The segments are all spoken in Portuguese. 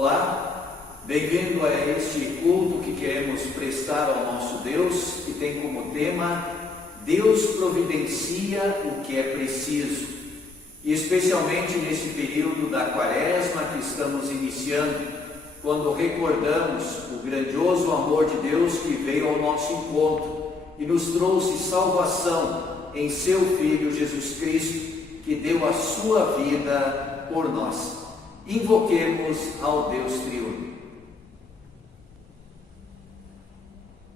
Olá, bem-vindo a este culto que queremos prestar ao nosso Deus, que tem como tema Deus providencia o que é preciso. E especialmente nesse período da Quaresma que estamos iniciando, quando recordamos o grandioso amor de Deus que veio ao nosso encontro e nos trouxe salvação em seu Filho Jesus Cristo, que deu a sua vida por nós. Invoquemos ao Deus triuno.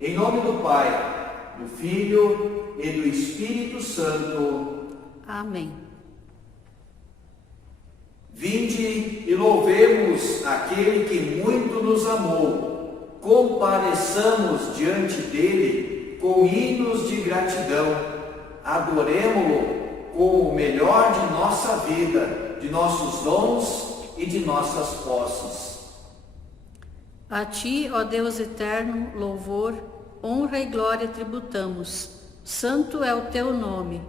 Em nome do Pai, do Filho e do Espírito Santo. Amém. Vinde e louvemos aquele que muito nos amou. Compareçamos diante dele com hinos de gratidão. Adoremo-lo com o melhor de nossa vida, de nossos dons e de nossas posses. A ti, ó Deus eterno, louvor, honra e glória tributamos. Santo é o teu nome.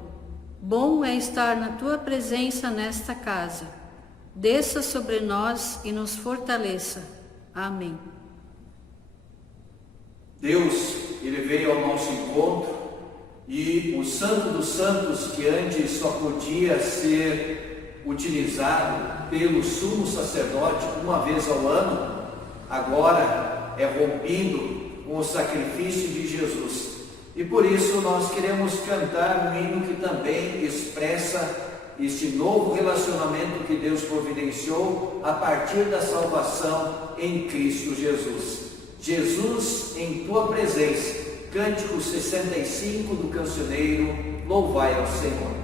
Bom é estar na tua presença nesta casa. Desça sobre nós e nos fortaleça. Amém. Deus, ele veio ao nosso encontro e o Santo dos Santos, que antes só podia ser utilizado pelo sumo sacerdote uma vez ao ano, agora é rompido com o sacrifício de Jesus. E por isso nós queremos cantar um hino que também expressa este novo relacionamento que Deus providenciou a partir da salvação em Cristo Jesus. Jesus em tua presença. Cântico 65 do cancioneiro, louvai ao Senhor.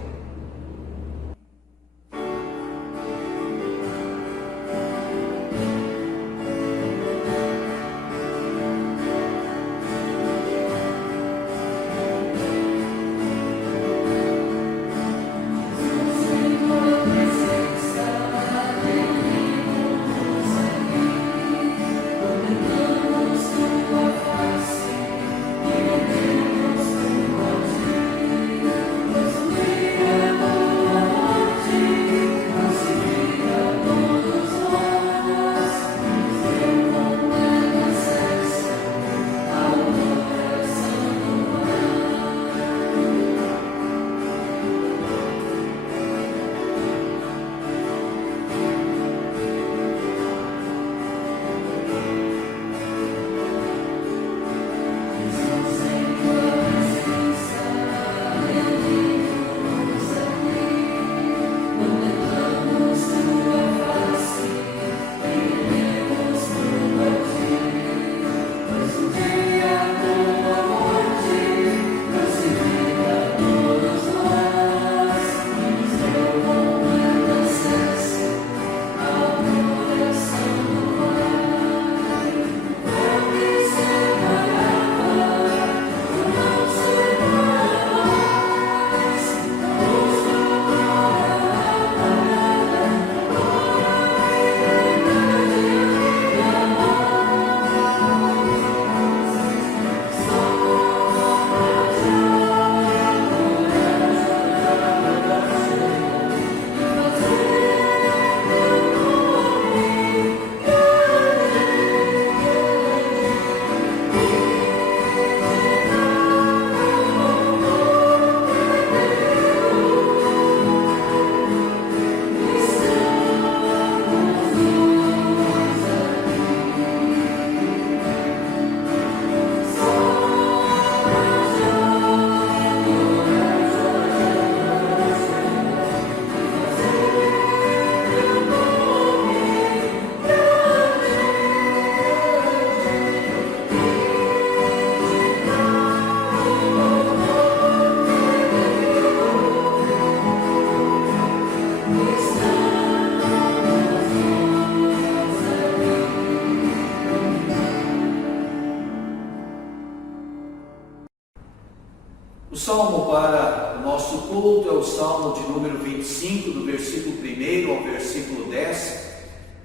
O salmo para o nosso culto é o salmo de número 25, do versículo 1 ao versículo 10,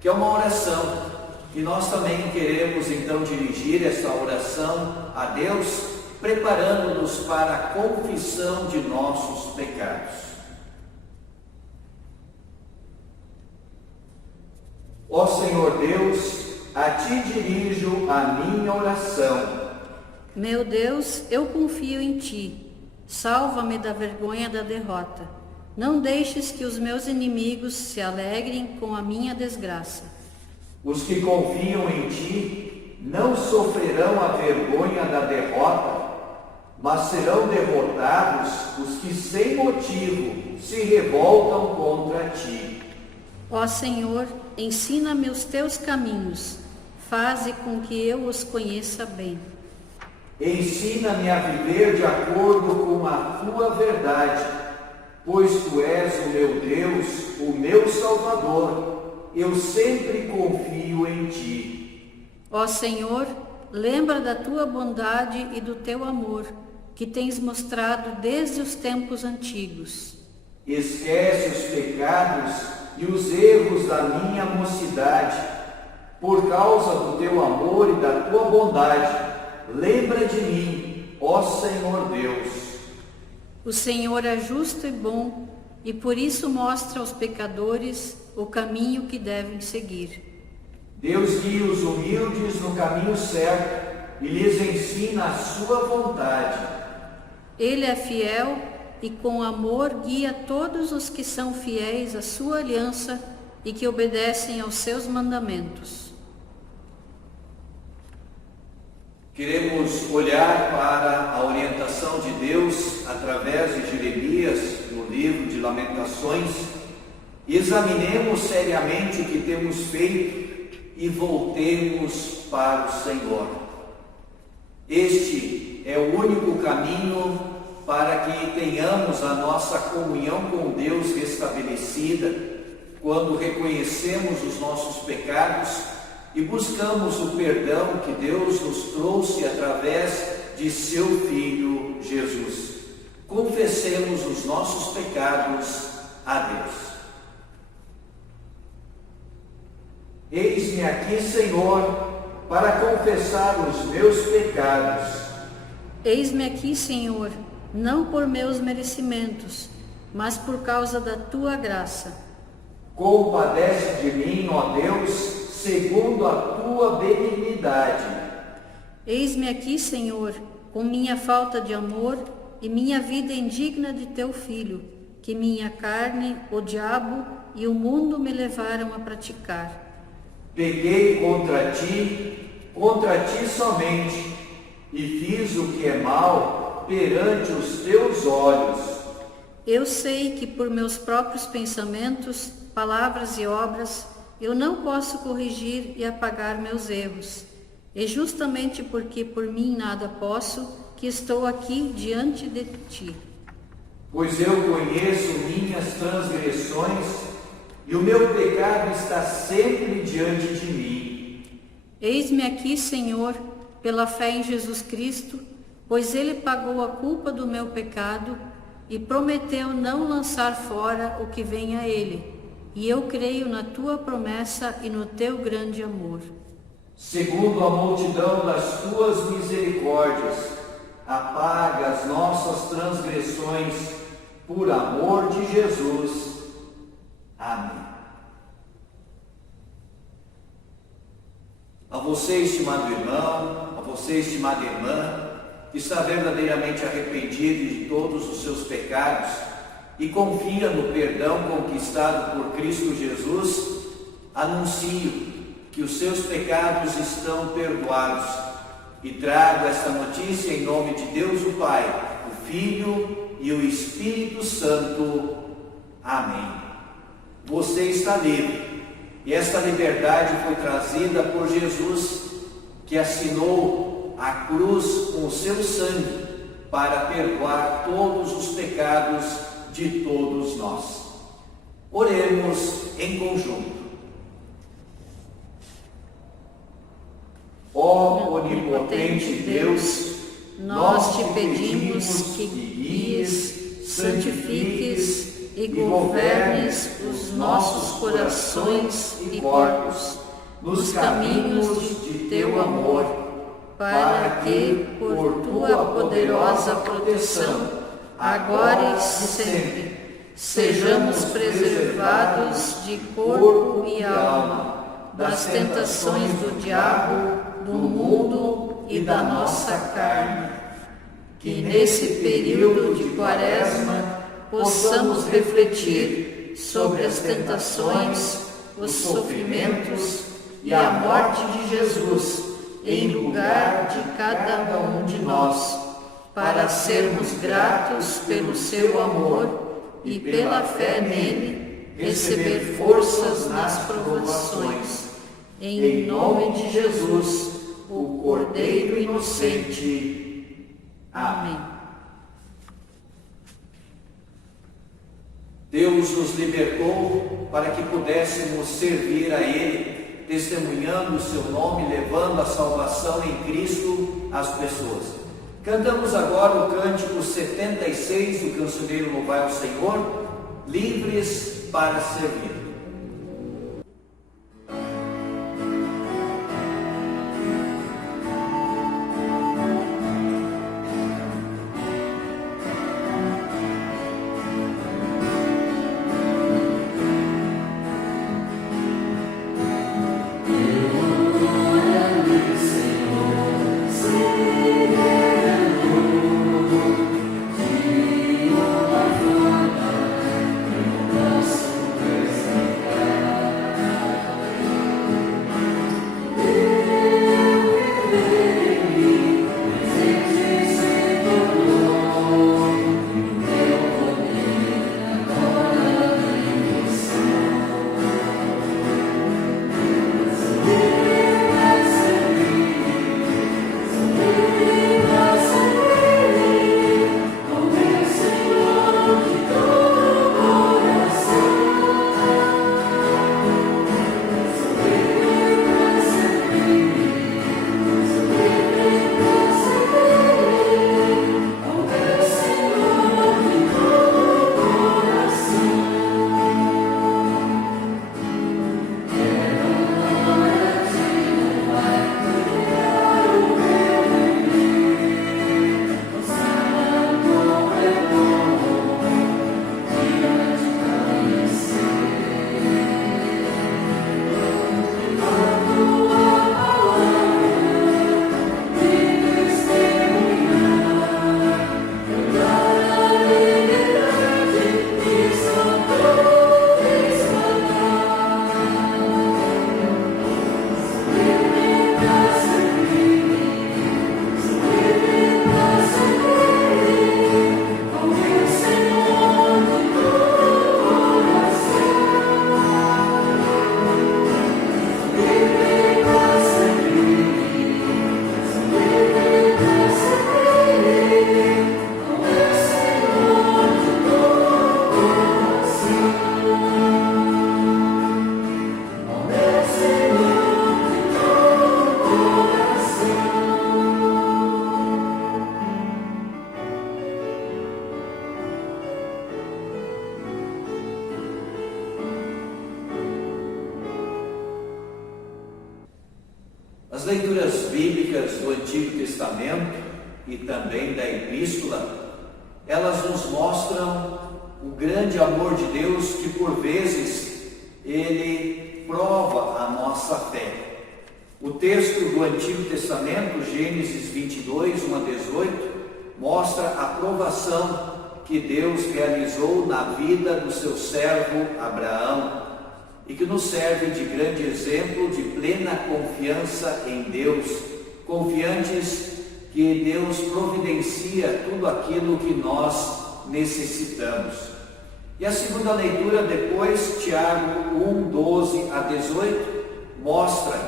que é uma oração. E nós também queremos então dirigir essa oração a Deus, preparando-nos para a confissão de nossos pecados. Ó Senhor Deus, a Ti dirijo a minha oração. Meu Deus, eu confio em Ti. Salva-me da vergonha da derrota. Não deixes que os meus inimigos se alegrem com a minha desgraça. Os que confiam em Ti não sofrerão a vergonha da derrota, mas serão derrotados os que sem motivo se revoltam contra Ti. Ó Senhor, ensina-me os Teus caminhos. Faze com que eu os conheça bem. Ensina-me a viver de acordo com a Tua verdade, pois Tu és o meu Deus, o meu Salvador. Eu sempre confio em Ti. Ó Senhor, lembra da Tua bondade e do Teu amor, que tens mostrado desde os tempos antigos. Esquece os pecados e os erros da minha mocidade. Por causa do Teu amor e da Tua bondade, lembra de mim, ó Senhor Deus. O Senhor é justo e bom, e por isso mostra aos pecadores o caminho que devem seguir. Deus guia os humildes no caminho certo e lhes ensina a sua vontade. Ele é fiel e com amor guia todos os que são fiéis à sua aliança e que obedecem aos seus mandamentos. Queremos olhar para a orientação de Deus através de Jeremias, no livro de Lamentações. Examinemos seriamente o que temos feito e voltemos para o Senhor. Este é o único caminho para que tenhamos a nossa comunhão com Deus restabelecida, quando reconhecemos os nossos pecados e buscamos o perdão que Deus nos trouxe através de seu Filho Jesus. Confessemos os nossos pecados a Deus. Eis-me aqui, Senhor, para confessar os meus pecados. Eis-me aqui, Senhor, não por meus merecimentos, mas por causa da Tua graça. Compadece de mim, ó Deus, segundo a Tua benignidade. Eis-me aqui, Senhor, com minha falta de amor e minha vida indigna de Teu Filho, que minha carne, o diabo e o mundo me levaram a praticar. Peguei contra ti somente, e fiz o que é mal perante os Teus olhos. Eu sei que por meus próprios pensamentos, palavras e obras, eu não posso corrigir e apagar meus erros. É justamente porque por mim nada posso, que estou aqui diante de Ti. Pois eu conheço minhas transgressões, e o meu pecado está sempre diante de mim. Eis-me aqui, Senhor, pela fé em Jesus Cristo, pois Ele pagou a culpa do meu pecado e prometeu não lançar fora o que vem a Ele. E eu creio na Tua promessa e no Teu grande amor. Segundo a multidão das Tuas misericórdias, apaga as nossas transgressões, por amor de Jesus. Amém. A você, estimado irmão, a você, estimada irmã, que está verdadeiramente arrependido de todos os seus pecados e confia no perdão conquistado por Cristo Jesus, anuncio que os seus pecados estão perdoados e trago esta notícia em nome de Deus o Pai, o Filho e o Espírito Santo. Amém. Você está livre, e esta liberdade foi trazida por Jesus, que assinou a cruz com o seu sangue para perdoar todos os pecados de todos nós. Oremos em conjunto. Ó onipotente Deus, nós te pedimos que guies, santifiques e governes os nossos corações e corpos nos caminhos de Teu amor, para que, por Tua poderosa proteção, agora e sempre, sejamos preservados de corpo e alma, das tentações do diabo, do mundo e da nossa carne. Que nesse período de Quaresma possamos refletir sobre as tentações, os sofrimentos e a morte de Jesus em lugar de cada um de nós, para sermos gratos pelo seu amor e pela fé nele receber forças nas provações. Em nome de Jesus, o Cordeiro inocente. Amém. Deus nos libertou para que pudéssemos servir a Ele, testemunhando o seu nome, levando a salvação em Cristo às pessoas. Cantamos agora o cântico 76 do cancioneiro Louvai ao Senhor, livres para servir. As leituras bíblicas do Antigo Testamento e também da Epístola, elas nos mostram o grande amor de Deus que por vezes Ele prova a nossa fé. O texto do Antigo Testamento, Gênesis 22, 1 a 18, mostra a provação que Deus realizou na vida do seu servo Abraão e que nos serve de grande exemplo de plena confiança em Deus, confiantes que Deus providencia tudo aquilo que nós necessitamos. E a segunda leitura depois, Tiago 1, 12 a 18, mostra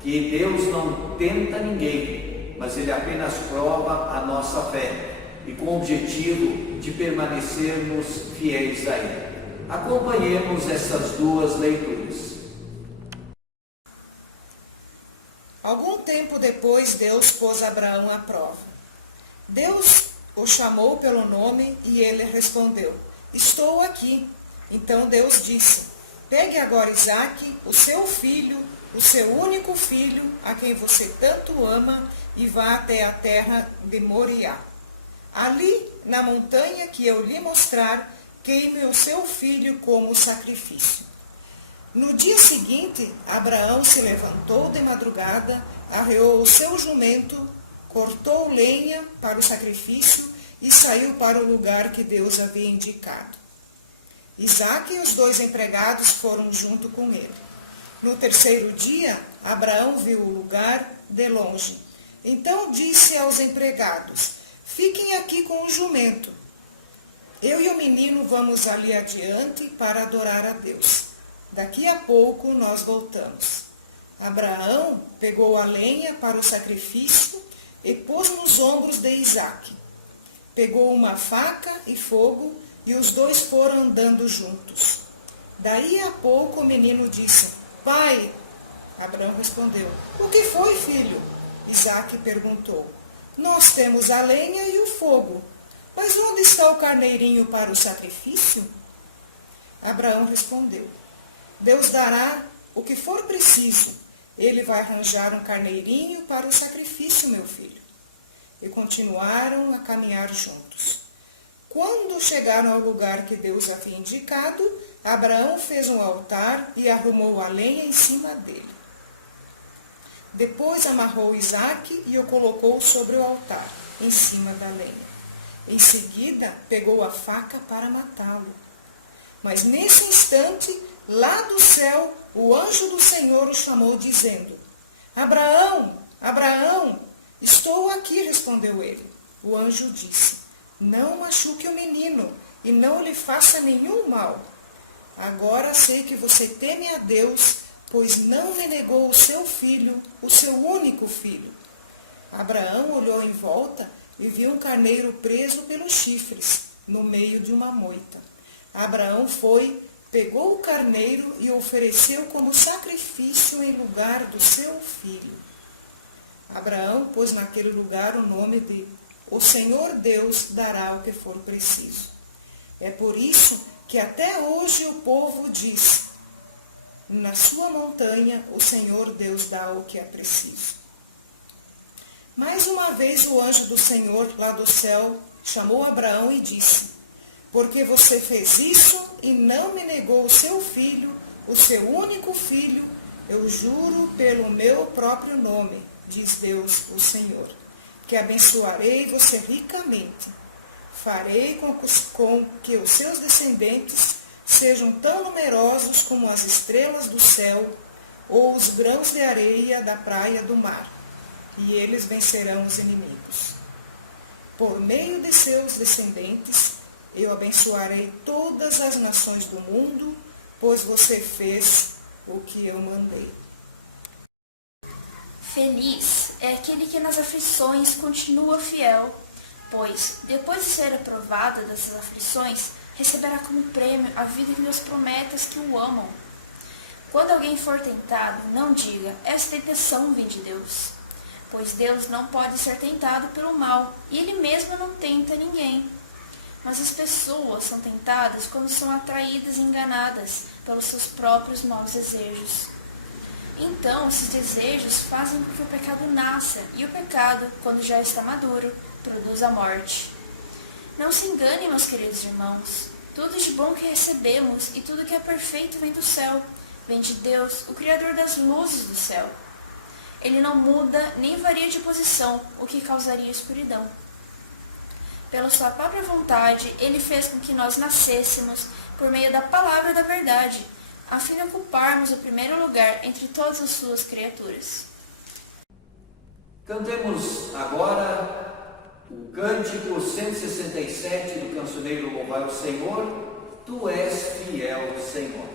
que Deus não tenta ninguém, mas Ele apenas prova a nossa fé, e com o objetivo de permanecermos fiéis a Ele. Acompanhemos essas duas leituras. Algum tempo depois, Deus pôs Abraão à prova. Deus o chamou pelo nome e ele respondeu: estou aqui. Então Deus disse: pegue agora Isaque, o seu filho, o seu único filho, a quem você tanto ama, e vá até a terra de Moriá. Ali, na montanha que eu lhe mostrar, queime o seu filho como sacrifício. No dia seguinte, Abraão se levantou de madrugada, arreou o seu jumento, cortou lenha para o sacrifício e saiu para o lugar que Deus havia indicado. Isaque e os 2 empregados foram junto com ele. No terceiro dia, Abraão viu o lugar de longe. Então disse aos empregados: fiquem aqui com o jumento. Eu e o menino vamos ali adiante para adorar a Deus. Daqui a pouco nós voltamos. Abraão pegou a lenha para o sacrifício e pôs nos ombros de Isaque. Pegou uma faca e fogo e os 2 foram andando juntos. Daí a pouco o menino disse: pai. Abraão respondeu: o que foi, filho? Isaque perguntou: nós temos a lenha e o fogo, mas onde está o carneirinho para o sacrifício? Abraão respondeu: Deus dará o que for preciso. Ele vai arranjar um carneirinho para o sacrifício, meu filho. E continuaram a caminhar juntos. Quando chegaram ao lugar que Deus havia indicado, Abraão fez um altar e arrumou a lenha em cima dele. Depois amarrou Isaque e o colocou sobre o altar, em cima da lenha. Em seguida, pegou a faca para matá-lo. Mas nesse instante, lá do céu, o anjo do Senhor o chamou, dizendo: Abraão, Abraão, estou aqui, respondeu ele. O anjo disse: não machuque o menino e não lhe faça nenhum mal. Agora sei que você teme a Deus, pois não me negou o seu filho, o seu único filho. Abraão olhou em volta e viu um carneiro preso pelos chifres, no meio de uma moita. Abraão foi, pegou o carneiro e o ofereceu como sacrifício em lugar do seu filho. Abraão pôs naquele lugar o nome de O Senhor Deus dará o que for preciso. É por isso que até hoje o povo diz: na sua montanha o Senhor Deus dá o que é preciso. Mais uma vez o anjo do Senhor lá do céu chamou Abraão e disse: porque você fez isso e não me negou o seu filho, o seu único filho, eu juro pelo meu próprio nome, diz Deus, o Senhor, que abençoarei você ricamente. Farei com que os seus descendentes sejam tão numerosos como as estrelas do céu ou os grãos de areia da praia do mar, e eles vencerão os inimigos. Por meio de seus descendentes, eu abençoarei todas as nações do mundo, pois você fez o que eu mandei. Feliz é aquele que nas aflições continua fiel, pois, depois de ser aprovado dessas aflições, receberá como prêmio a vida que Deus promete aos que o amam. Quando alguém for tentado, não diga: essa tentação vem de Deus, pois Deus não pode ser tentado pelo mal, e Ele mesmo não tenta ninguém. Mas as pessoas são tentadas quando são atraídas e enganadas pelos seus próprios maus desejos. Então, esses desejos fazem com que o pecado nasça, e o pecado, quando já está maduro, produz a morte. Não se engane, meus queridos irmãos. Tudo de bom que recebemos e tudo que é perfeito vem do céu. Vem de Deus, o Criador das luzes do céu. Ele não muda nem varia de posição, o que causaria escuridão. Pela sua própria vontade, Ele fez com que nós nascêssemos por meio da palavra da verdade, a fim de ocuparmos o primeiro lugar entre todas as suas criaturas. Cantemos agora o cântico 167 do cancioneiro Louvai o Senhor, Tu és fiel, Senhor.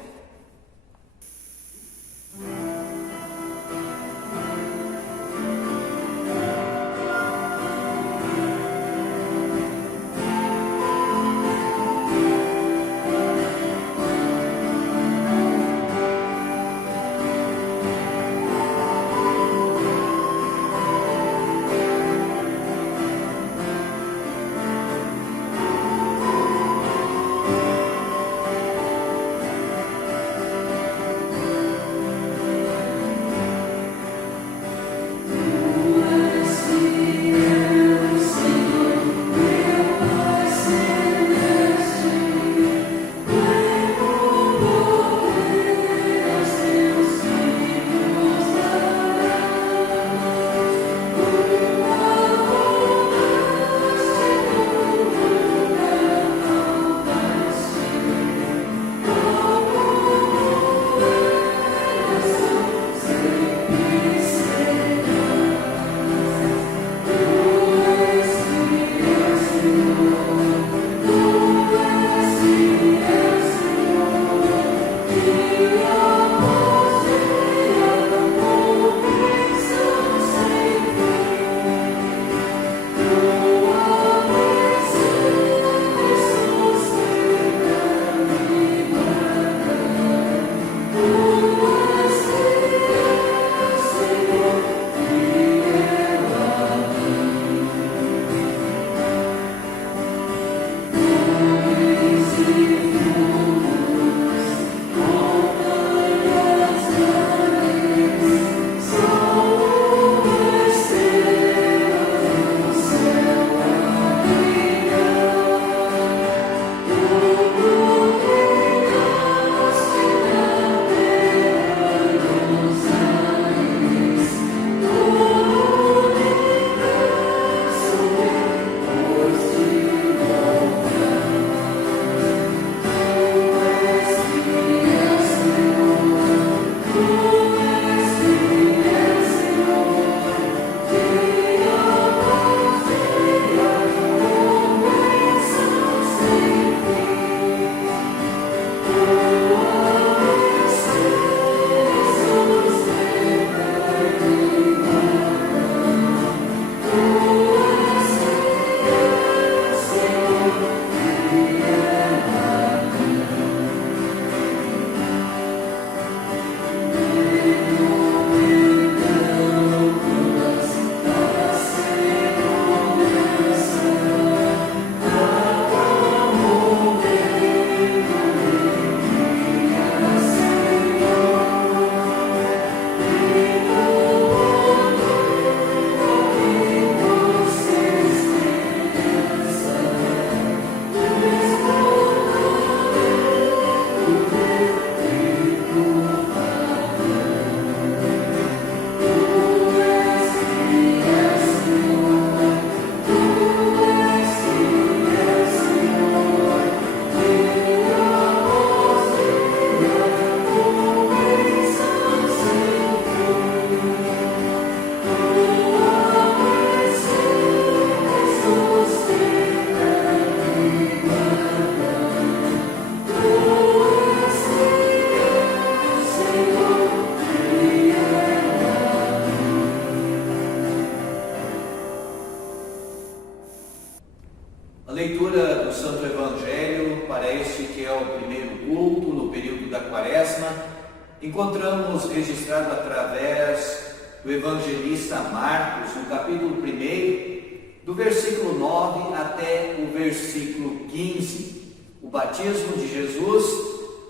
encontramos registrado através do evangelista Marcos, no capítulo 1, do versículo 9 até o versículo 15, o batismo de Jesus,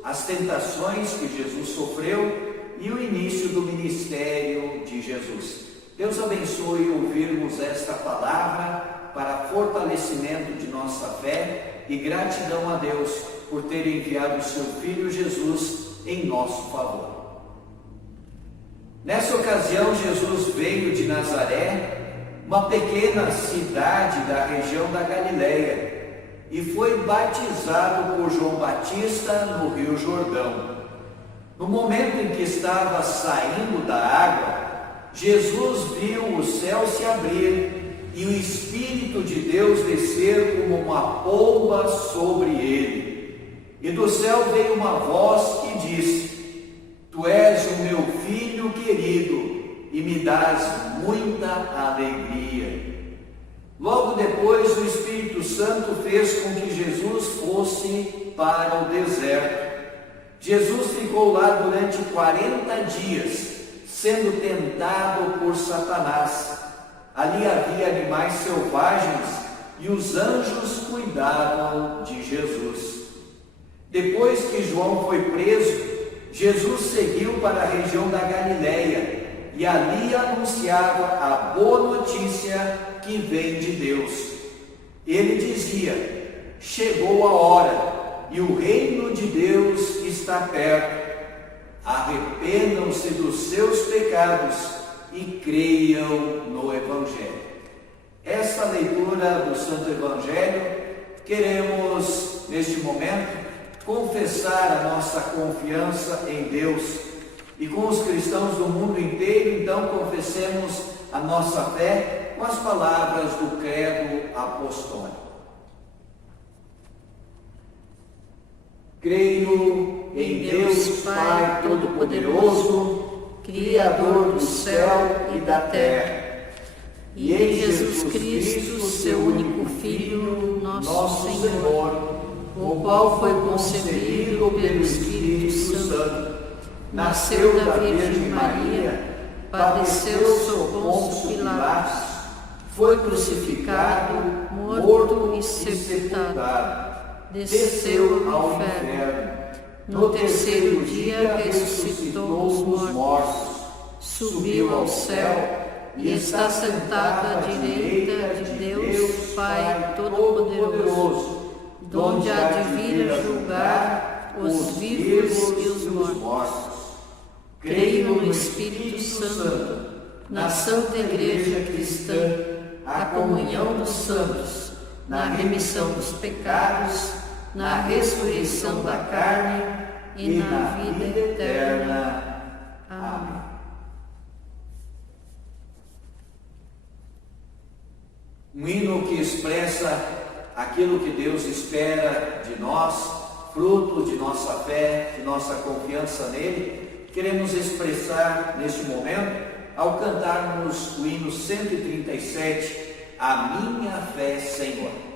as tentações que Jesus sofreu e o início do ministério de Jesus. Deus abençoe ouvirmos esta palavra para fortalecimento de nossa fé e gratidão a Deus por ter enviado o seu Filho Jesus em nosso favor. Nessa ocasião, Jesus veio de Nazaré, uma pequena cidade da região da Galileia, e foi batizado por João Batista no Rio Jordão. No momento em que estava saindo da água, Jesus viu o céu se abrir e o Espírito de Deus descer como uma pomba sobre ele. E do céu veio uma voz que disse: Tu és o meu filho querido e me dás muita alegria. Logo depois, o Espírito Santo fez com que Jesus fosse para o deserto. Jesus ficou lá durante 40 dias, sendo tentado por Satanás. Ali havia animais selvagens e os anjos cuidavam de Jesus. Depois que João foi preso, Jesus seguiu para a região da Galileia e ali anunciava a boa notícia que vem de Deus. Ele dizia: chegou a hora e o reino de Deus está perto. Arrependam-se dos seus pecados e creiam no Evangelho. Essa leitura do Santo Evangelho, queremos neste momento confessar a nossa confiança em Deus. E com os cristãos do mundo inteiro, então, confessemos a nossa fé com as palavras do credo apostólico. Creio em Deus Pai Todo-Poderoso, Criador do céu e da terra, e em Jesus Cristo, seu único Filho, nosso Senhor, o qual foi concebido pelo Espírito Santo, nasceu da Virgem Maria, padeceu sob Pôncio Pilatos, foi crucificado, morto e sepultado, desceu ao inferno. No terceiro dia ressuscitou dos mortos, subiu ao céu e está sentado à direita de Deus Pai Todo-Poderoso, donde há de vir a julgar os vivos e os mortos. Creio no Espírito Santo, na Santa Igreja Cristã, a comunhão dos santos, na remissão dos pecados, na ressurreição da carne e na vida eterna. Amém. Um hino que expressa aquilo que Deus espera de nós, fruto de nossa fé, de nossa confiança nele, queremos expressar neste momento ao cantarmos o hino 137, A Minha Fé, Senhor.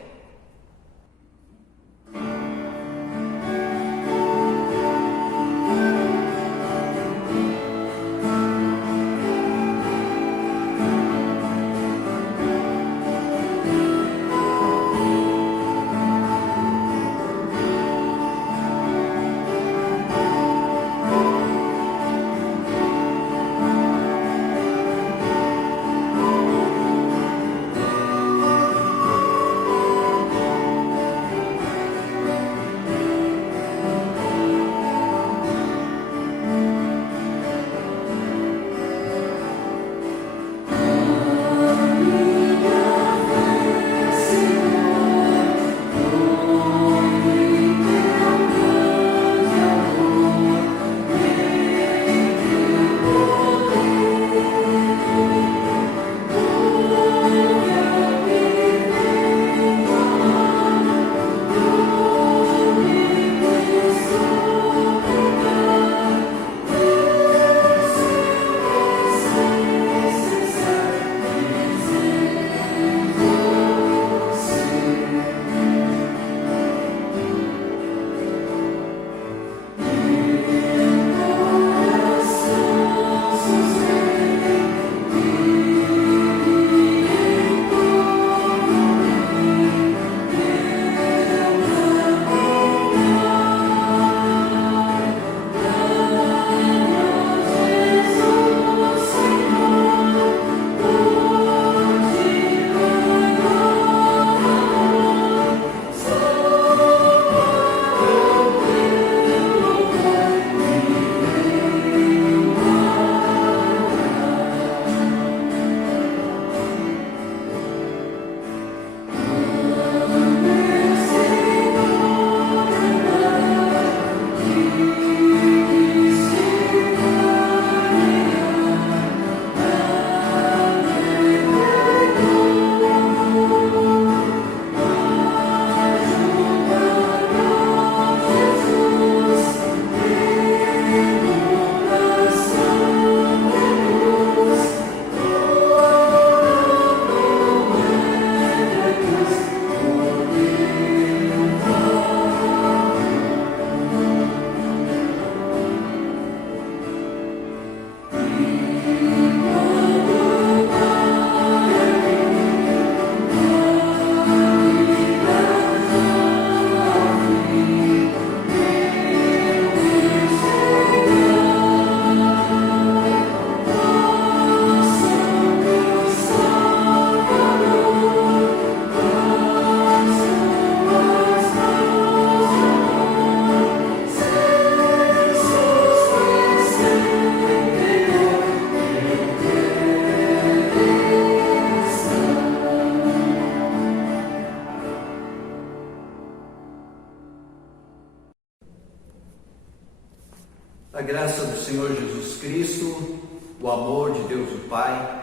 o amor de Deus o Pai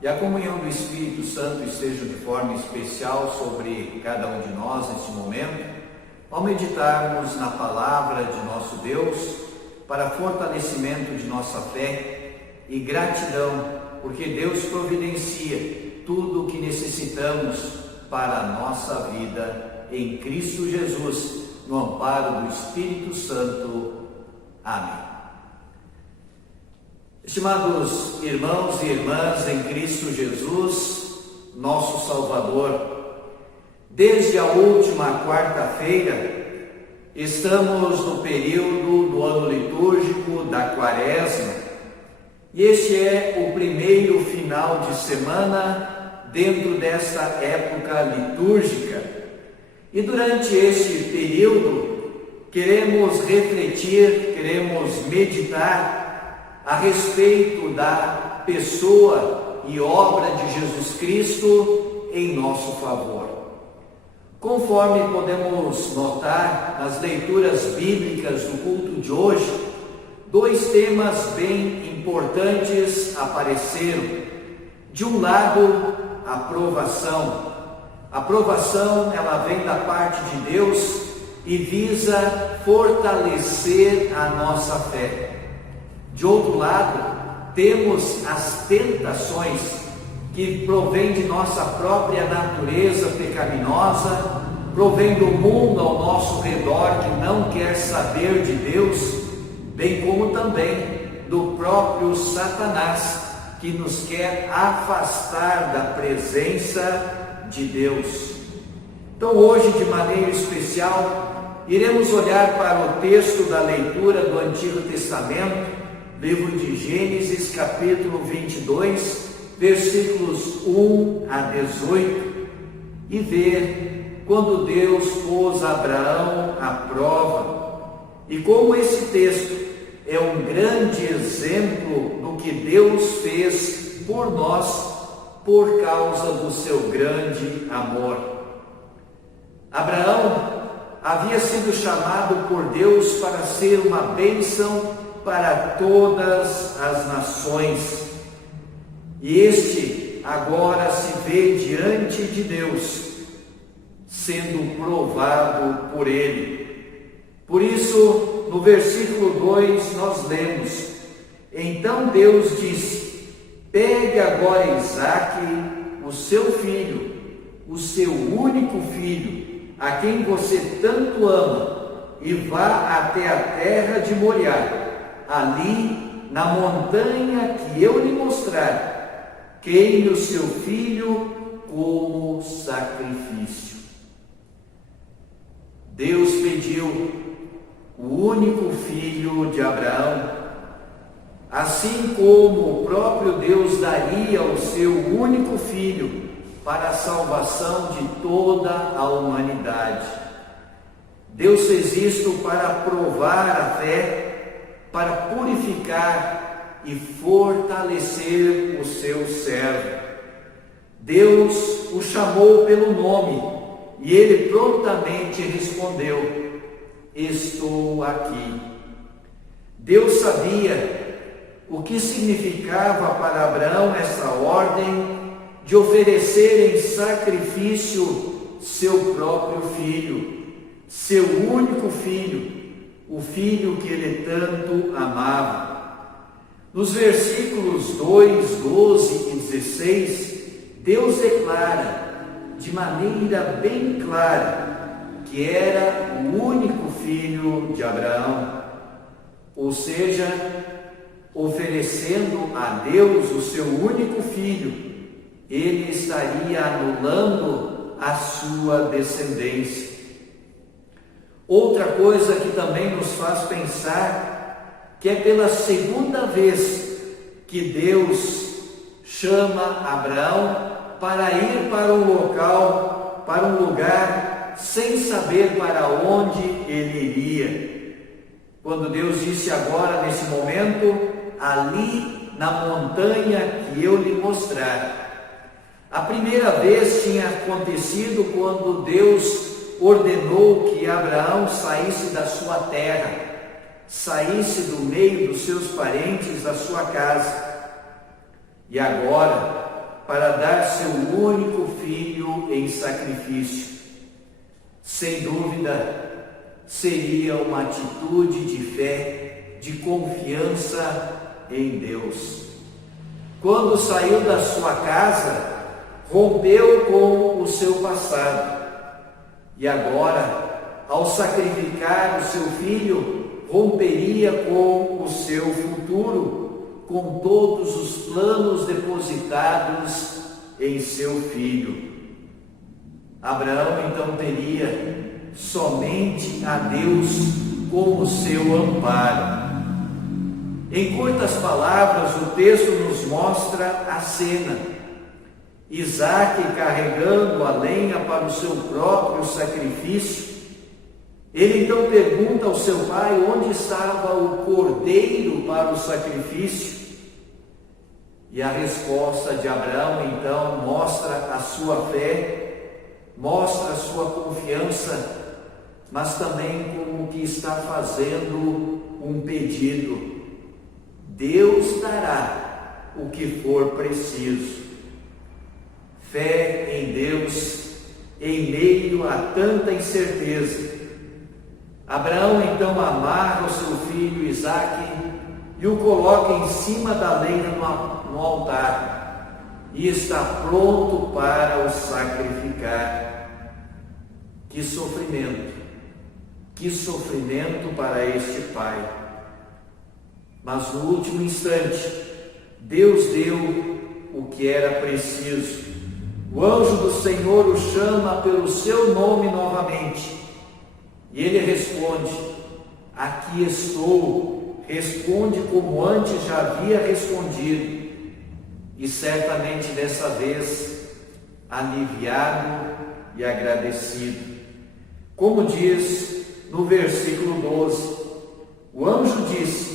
e a comunhão do Espírito Santo estejam de forma especial sobre cada um de nós neste momento, ao meditarmos na palavra de nosso Deus para fortalecimento de nossa fé e gratidão, porque Deus providencia tudo o que necessitamos para a nossa vida em Cristo Jesus, no amparo do Espírito Santo. Amém. Estimados irmãos e irmãs em Cristo Jesus, nosso Salvador, desde a última quarta-feira, estamos no período do ano litúrgico da Quaresma, e este é o primeiro final de semana dentro desta época litúrgica. E durante este período, queremos refletir, queremos meditar a respeito da pessoa e obra de Jesus Cristo em nosso favor. Conforme podemos notar nas leituras bíblicas do culto de hoje, dois temas bem importantes apareceram. De um lado, a provação. A provação, ela vem da parte de Deus e visa fortalecer a nossa fé. De outro lado, temos as tentações, que provém de nossa própria natureza pecaminosa, provém do mundo ao nosso redor que não quer saber de Deus, bem como também do próprio Satanás, que nos quer afastar da presença de Deus. Então hoje, de maneira especial, iremos olhar para o texto da leitura do Antigo Testamento, livro de Gênesis, capítulo 22, versículos 1 a 18, e ver quando Deus pôs Abraão à prova, e como esse texto é um grande exemplo do que Deus fez por nós, por causa do seu grande amor. Abraão havia sido chamado por Deus para ser uma bênção para todas as nações. E este agora se vê diante de Deus, sendo provado por Ele. Por isso, no versículo 2, nós lemos: Então Deus disse: Pegue agora Isaque, o seu filho, o seu único filho, a quem você tanto ama, e vá até a terra de Moriá. Ali, na montanha que eu lhe mostrar, queime o seu filho como sacrifício. Deus pediu o único filho de Abraão, assim como o próprio Deus daria o seu único filho para a salvação de toda a humanidade. Deus fez isto para provar a fé, para purificar e fortalecer o seu servo. Deus o chamou pelo nome e ele prontamente respondeu: Estou aqui. Deus sabia o que significava para Abraão essa ordem de oferecer em sacrifício seu próprio filho, seu único filho, o filho que ele tanto amava. Nos versículos 2, 12 e 16, Deus declara de maneira bem clara que era o único filho de Abraão, ou seja, oferecendo a Deus o seu único filho, ele estaria anulando a sua descendência. Outra coisa que também nos faz pensar que é pela segunda vez que Deus chama Abraão para ir para um local, para um lugar, sem saber para onde ele iria. Quando Deus disse agora, nesse momento, ali na montanha que eu lhe mostrar. A primeira vez tinha acontecido quando Deus ordenou que Abraão saísse da sua terra, saísse do meio dos seus parentes, da sua casa, e agora para dar seu único filho em sacrifício. Sem dúvida, seria uma atitude de fé, de confiança em Deus. Quando saiu da sua casa, rompeu com o seu passado. E agora, ao sacrificar o seu filho, romperia com o seu futuro, com todos os planos depositados em seu filho. Abraão então teria somente a Deus como seu amparo. Em curtas palavras, o texto nos mostra a cena. Isaque carregando a lenha para o seu próprio sacrifício. Ele então pergunta ao seu pai onde estava o cordeiro para o sacrifício. E a resposta de Abraão então mostra a sua fé, mostra a sua confiança, mas também como que está fazendo um pedido. Deus dará o que for preciso. Fé em Deus em meio a tanta incerteza. Abraão então amarra o seu filho Isaque e o coloca em cima da lenha no altar e está pronto para o sacrificar. Que sofrimento para este pai. Mas no último instante, Deus deu o que era preciso. O anjo do Senhor o chama pelo seu nome novamente. E ele responde: aqui estou. Responde como antes já havia respondido. E certamente dessa vez, aliviado e agradecido. Como diz no versículo 12, o anjo disse: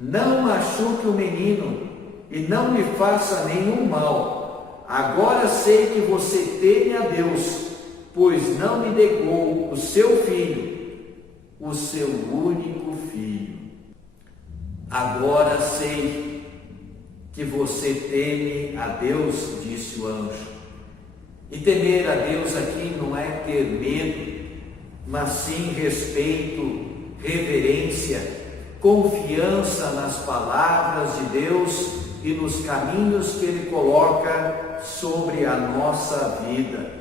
não machuque o menino e não lhe faça nenhum mal. Agora sei que você teme a Deus, pois não me negou o seu filho, o seu único filho. Agora sei que você teme a Deus, disse o anjo. E temer a Deus aqui não é ter medo, mas sim respeito, reverência, confiança nas palavras de Deus e nos caminhos que Ele coloca sobre a nossa vida.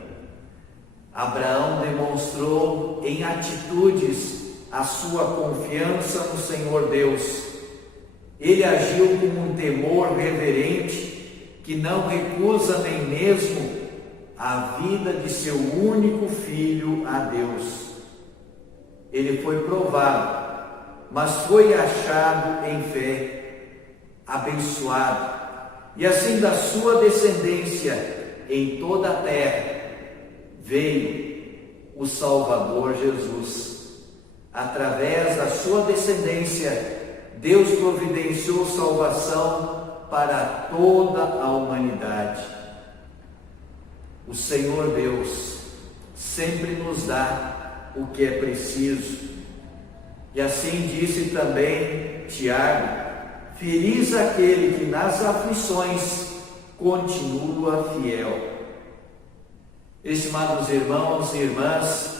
Abraão demonstrou em atitudes a sua confiança no Senhor Deus. Ele agiu com um temor reverente que não recusa nem mesmo a vida de seu único filho a Deus. Ele foi provado, mas foi achado em fé, abençoado, e assim da sua descendência em toda a terra veio o Salvador Jesus. Através da sua descendência, Deus providenciou salvação para toda a humanidade. O Senhor Deus sempre nos dá o que é preciso. E assim disse também Tiago: feliz aquele que nas aflições continua fiel. Estimados irmãos e irmãs,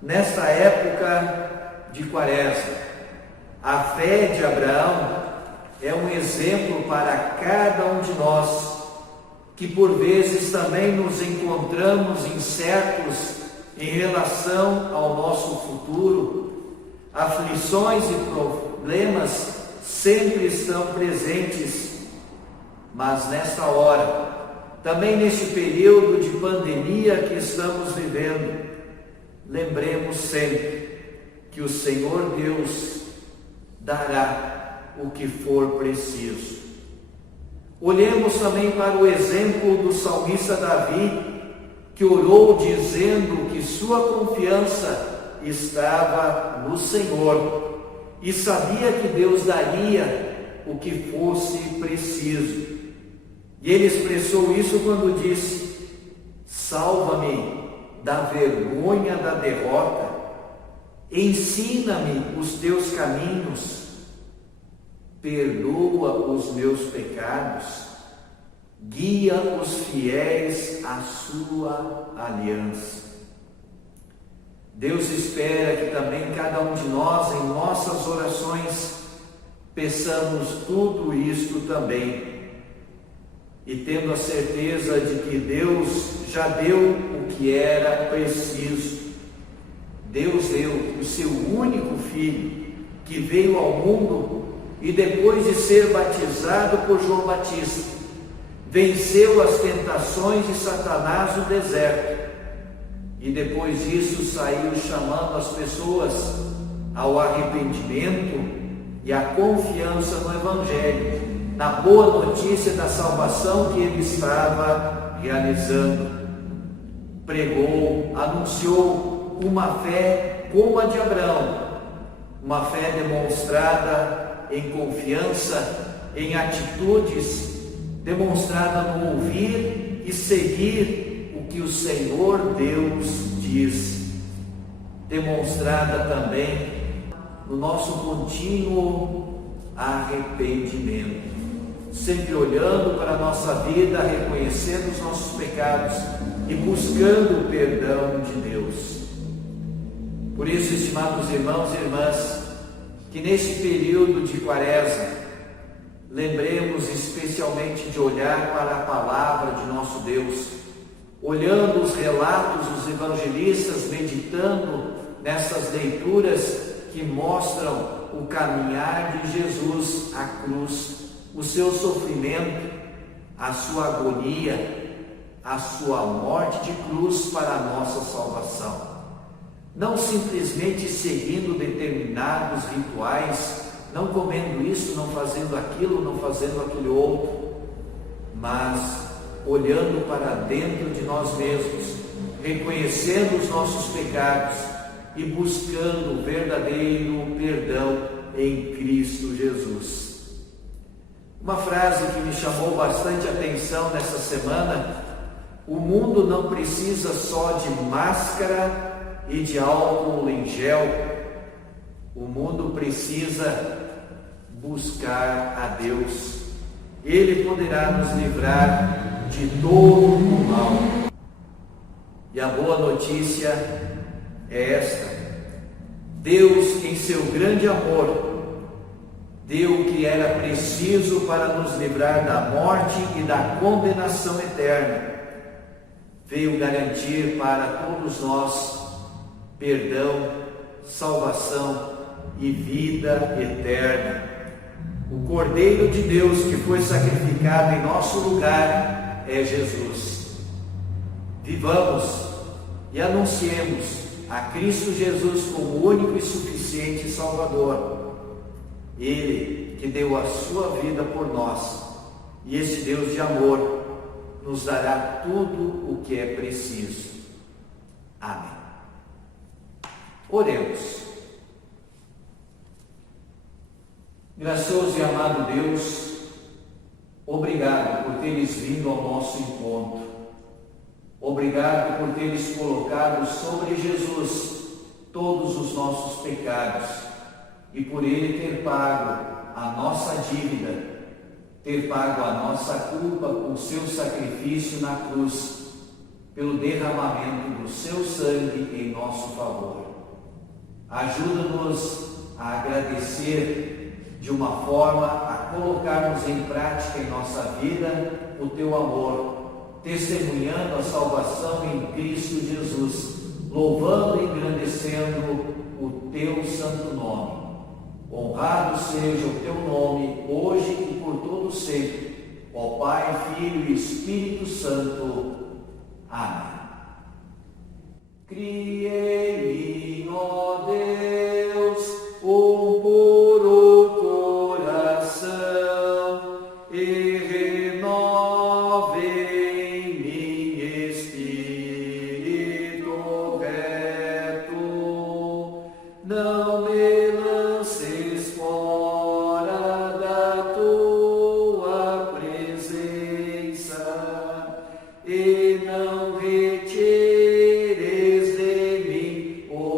nesta época de Quaresma, a fé de Abraão é um exemplo para cada um de nós, que por vezes também nos encontramos incertos em relação ao nosso futuro. Aflições e problemas sempre estão presentes, mas nesta hora, também neste período de pandemia que estamos vivendo, lembremos sempre que o Senhor Deus dará o que for preciso. Olhemos também para o exemplo do salmista Davi, que orou dizendo que sua confiança estava no Senhor e sabia que Deus daria o que fosse preciso. E ele expressou isso quando disse: salva-me da vergonha da derrota, ensina-me os teus caminhos, perdoa os meus pecados guia os fiéis à sua aliança. Deus espera que também cada um de nós, em nossas orações, peçamos tudo isto também. E tendo a certeza de que Deus já deu o que era preciso. Deus deu o seu único Filho, que veio ao mundo e depois de ser batizado por João Batista, venceu as tentações de Satanás no deserto. E depois disso saiu chamando as pessoas ao arrependimento e à confiança no Evangelho, na boa notícia da salvação que ele estava realizando. Pregou, anunciou uma fé como a de Abraão, uma fé demonstrada em confiança, em atitudes, demonstrada no ouvir e seguir o que o Senhor Deus diz, demonstrada também no nosso contínuo arrependimento, sempre olhando para a nossa vida, reconhecendo os nossos pecados e buscando o perdão de Deus. Por isso, estimados irmãos e irmãs, que neste período de Quaresma, lembremos especialmente de olhar para a palavra de nosso Deus, olhando os relatos dos evangelistas, meditando nessas leituras que mostram o caminhar de Jesus à cruz, o seu sofrimento, a sua agonia, a sua morte de cruz para a nossa salvação. Não simplesmente seguindo determinados rituais, não comendo isso, não fazendo aquilo, não fazendo aquele outro, mas olhando para dentro de nós mesmos, reconhecendo os nossos pecados e buscando o verdadeiro perdão em Cristo Jesus. Uma frase que me chamou bastante atenção nessa semana: o mundo não precisa só de máscara e de álcool em gel, o mundo precisa buscar a Deus. Ele poderá nos livrar de todo o mal. E a boa notícia é esta: Deus, em seu grande amor, deu o que era preciso para nos livrar da morte e da condenação eterna. Veio garantir para todos nós perdão, salvação e vida eterna. O Cordeiro de Deus que foi sacrificado em nosso lugar é Jesus. Vivamos e anunciemos a Cristo Jesus como único e suficiente Salvador. Ele que deu a sua vida por nós, e esse Deus de amor nos dará tudo o que é preciso. Amém. Oremos. Gracioso e amado Deus, obrigado por teres vindo ao nosso encontro. Obrigado por teres colocado sobre Jesus todos os nossos pecados e por ele ter pago a nossa dívida, ter pago a nossa culpa com o seu sacrifício na cruz, pelo derramamento do seu sangue em nosso favor. Ajuda-nos a agradecer de uma forma a colocarmos em prática em nossa vida o teu amor, testemunhando a salvação em Cristo Jesus, louvando e engrandecendo o teu santo nome. Honrado seja o teu nome, hoje e por todo sempre, ó Pai, Filho e Espírito Santo. Amém. Criei, ó Deus, um puro coração e renove em mim espírito reto. Não me lances fora da tua presença e não retires de mim o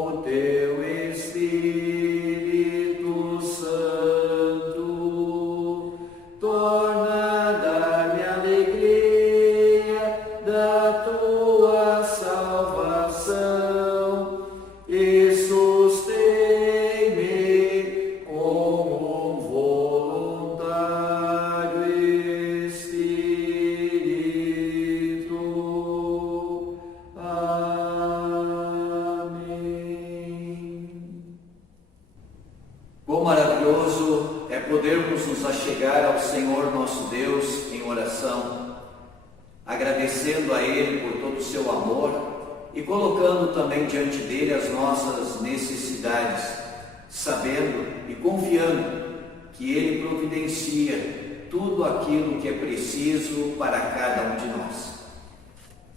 oração, agradecendo a Ele por todo o seu amor e colocando também diante dele as nossas necessidades, sabendo e confiando que Ele providencia tudo aquilo que é preciso para cada um de nós.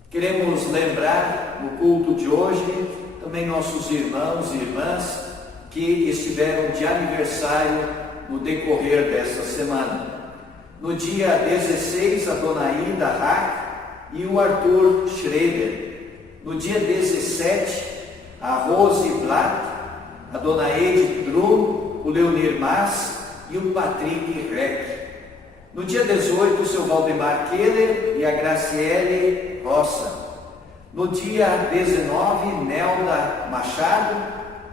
Queremos lembrar no culto de hoje também nossos irmãos e irmãs que estiveram de aniversário no decorrer desta semana. No dia 16, a dona Ida Hack e o Arthur Schroeder. No dia 17, a Rose Blatt, a dona Edith Drum, o Leonir Mas e o Patrick Reck. No dia 18, o seu Valdemar Keller e a Graciele Roça. No dia 19, Nelda Machado.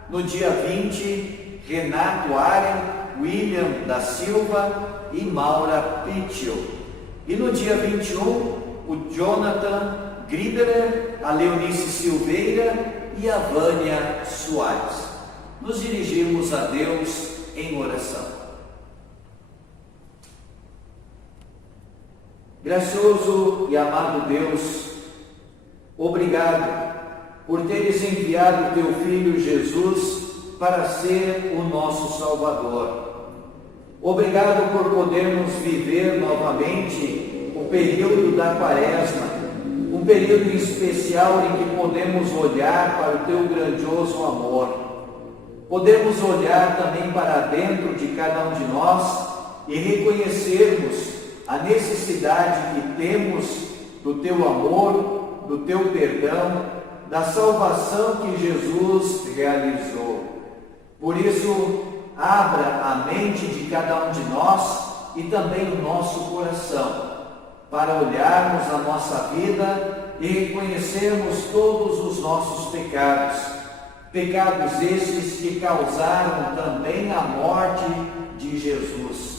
No dia 20, Renato Aren, William da Silva e Maura Pitchell. E no dia 21, o Jonathan Gribeler, a Leonice Silveira e a Vânia Soares. Nos dirigimos a Deus em oração. Gracioso e amado Deus, obrigado por teres enviado o teu Filho Jesus para ser o nosso Salvador. Obrigado por podermos viver novamente o período da Quaresma, um período especial em que podemos olhar para o teu grandioso amor. Podemos olhar também para dentro de cada um de nós e reconhecermos a necessidade que temos do teu amor, do teu perdão, da salvação que Jesus realizou. Por isso, abra a mente de cada um de nós e também o nosso coração, para olharmos a nossa vida e reconhecermos todos os nossos pecados, pecados esses que causaram também a morte de Jesus.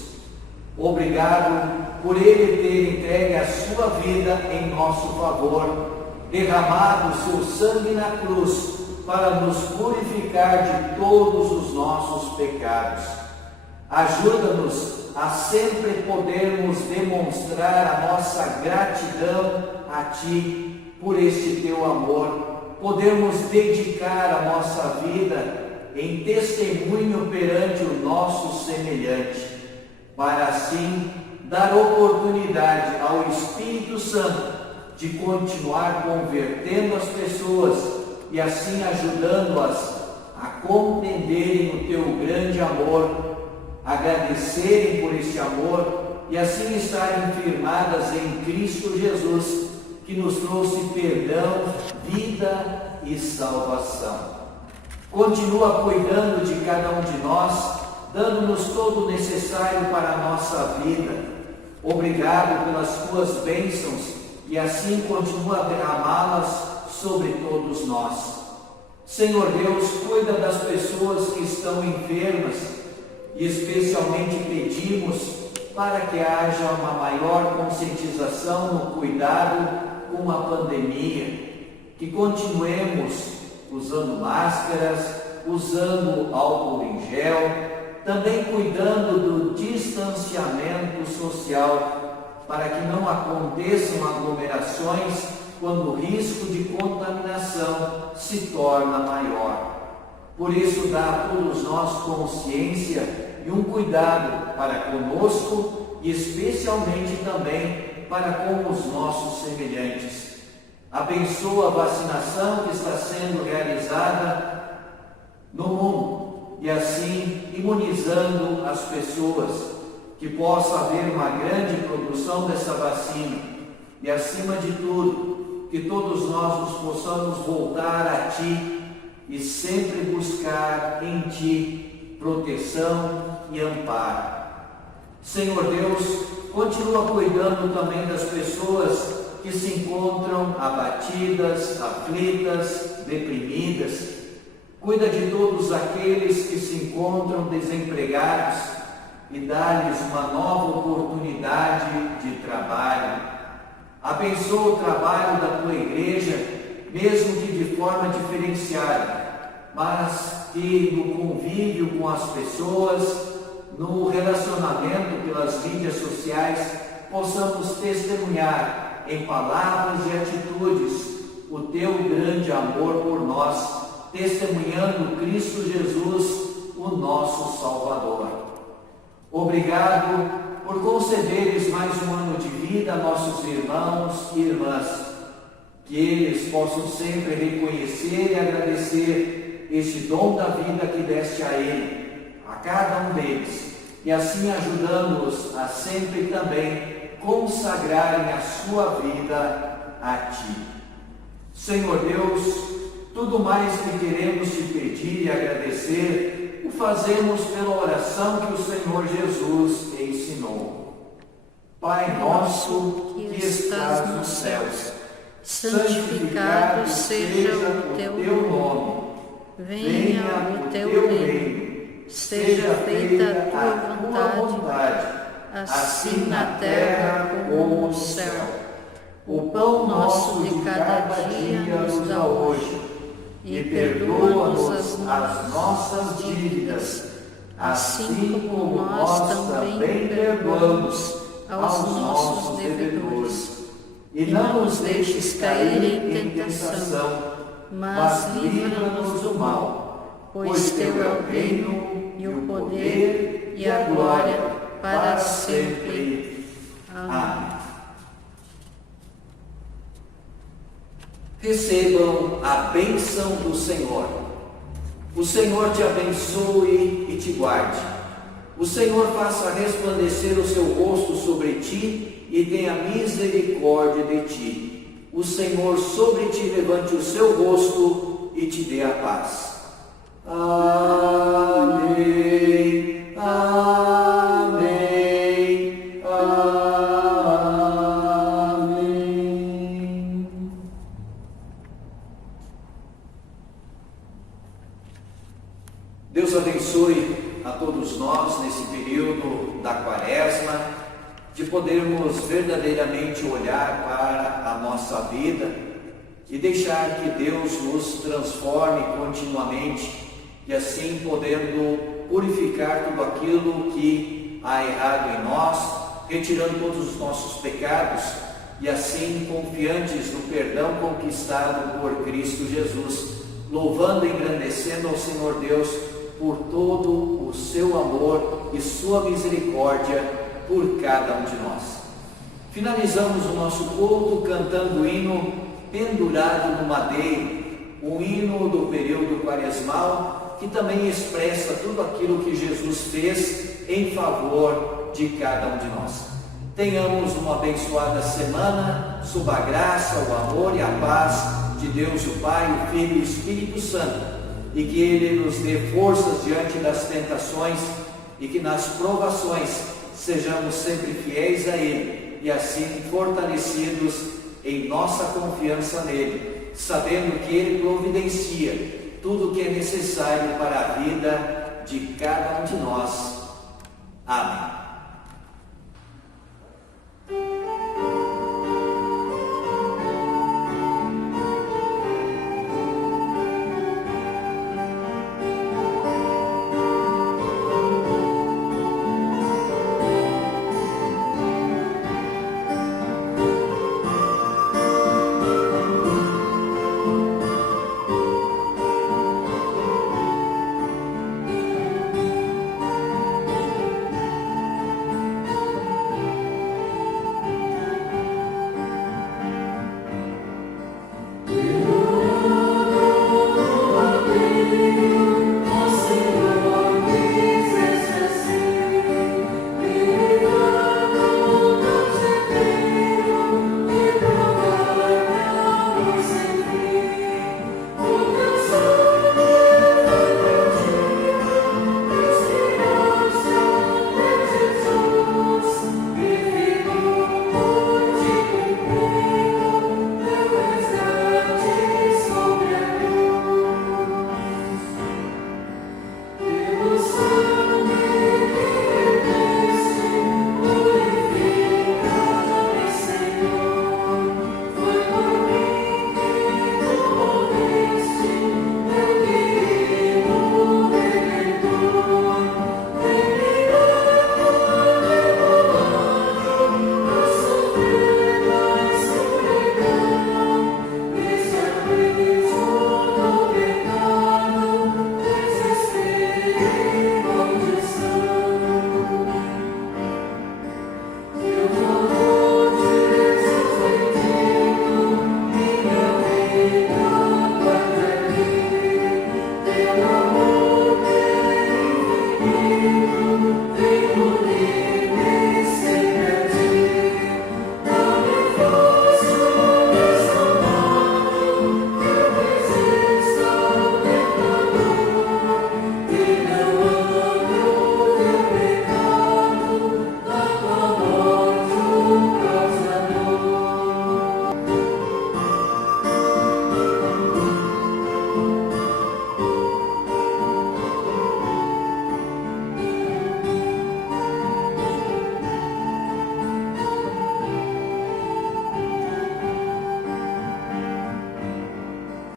Obrigado por Ele ter entregue a sua vida em nosso favor, derramado o seu sangue na cruz para nos purificar de todos os nossos pecados. Ajuda-nos a sempre podermos demonstrar a nossa gratidão a Ti por este Teu amor, podermos dedicar a nossa vida em testemunho perante o nosso semelhante, para assim dar oportunidade ao Espírito Santo de continuar convertendo as pessoas e assim ajudando-as a compreenderem o teu grande amor, agradecerem por esse amor e assim estarem firmadas em Cristo Jesus, que nos trouxe perdão, vida e salvação. Continua cuidando de cada um de nós, dando-nos todo o necessário para a nossa vida. Obrigado pelas tuas bênçãos e assim continua a derramá-las sobre todos nós. Senhor Deus, cuida das pessoas que estão enfermas e especialmente pedimos para que haja uma maior conscientização no cuidado com a pandemia, que continuemos usando máscaras, usando álcool em gel, também cuidando do distanciamento social, para que não aconteçam aglomerações quando o risco de contaminação se torna maior. Por isso, dá a todos nós consciência e um cuidado para conosco e especialmente também para com os nossos semelhantes. Abençoa a vacinação que está sendo realizada no mundo e assim imunizando as pessoas, que possa haver uma grande produção dessa vacina e, acima de tudo, que todos nós nos possamos voltar a Ti e sempre buscar em Ti proteção e amparo. Senhor Deus, continua cuidando também das pessoas que se encontram abatidas, aflitas, deprimidas. Cuida de todos aqueles que se encontram desempregados e dá-lhes uma nova oportunidade de trabalho. Abençoa o trabalho da Tua igreja, mesmo que de forma diferenciada, mas que no convívio com as pessoas, no relacionamento pelas mídias sociais, possamos testemunhar em palavras e atitudes o teu grande amor por nós, testemunhando Cristo Jesus, o nosso Salvador. Obrigado por concederes mais um ano de vida a nossos irmãos e irmãs, que eles possam sempre reconhecer e agradecer este dom da vida que deste a ele, a cada um deles, e assim ajudando-os a sempre também consagrarem a sua vida a Ti. Senhor Deus, tudo mais que queremos Te pedir e agradecer, o fazemos pela oração que o Senhor Jesus ensinou. Pai nosso que estás nos céus, santificado seja o Teu nome. Venha o Teu reino, seja feita a Tua vontade, assim na terra como no céu. O pão nosso de cada dia nos dá hoje, e perdoa-nos as nossas dívidas, assim como nós também perdoamos aos nossos devedores. E não nos deixes cair em tentação, mas livra-nos do mal, pois Teu é o reino, e o poder, e a glória, para sempre. Amém. Recebam a bênção do Senhor. O Senhor te abençoe e te guarde. O Senhor faça resplandecer o seu rosto sobre ti e tenha misericórdia de ti. O Senhor sobre ti levante o seu rosto e te dê a paz. Amém. Amém. Amém. Deus abençoe a todos nós nesse período da Quaresma, de podermos verdadeiramente olhar para a nossa vida e deixar que Deus nos transforme continuamente e assim podendo purificar tudo aquilo que há errado em nós, retirando todos os nossos pecados e assim confiantes no perdão conquistado por Cristo Jesus, louvando e engrandecendo ao Senhor Deus por todo o seu amor e sua misericórdia por cada um de nós. Finalizamos o nosso culto cantando o hino Pendurado no Madeiro, um hino do período quaresmal que também expressa tudo aquilo que Jesus fez em favor de cada um de nós. Tenhamos uma abençoada semana, sob a graça, o amor e a paz de Deus o Pai, o Filho e o Espírito Santo, e que Ele nos dê forças diante das tentações e que nas provações sejamos sempre fiéis a Ele e assim fortalecidos em nossa confiança nele, sabendo que Ele providencia tudo o que é necessário para a vida de cada um de nós. Amém.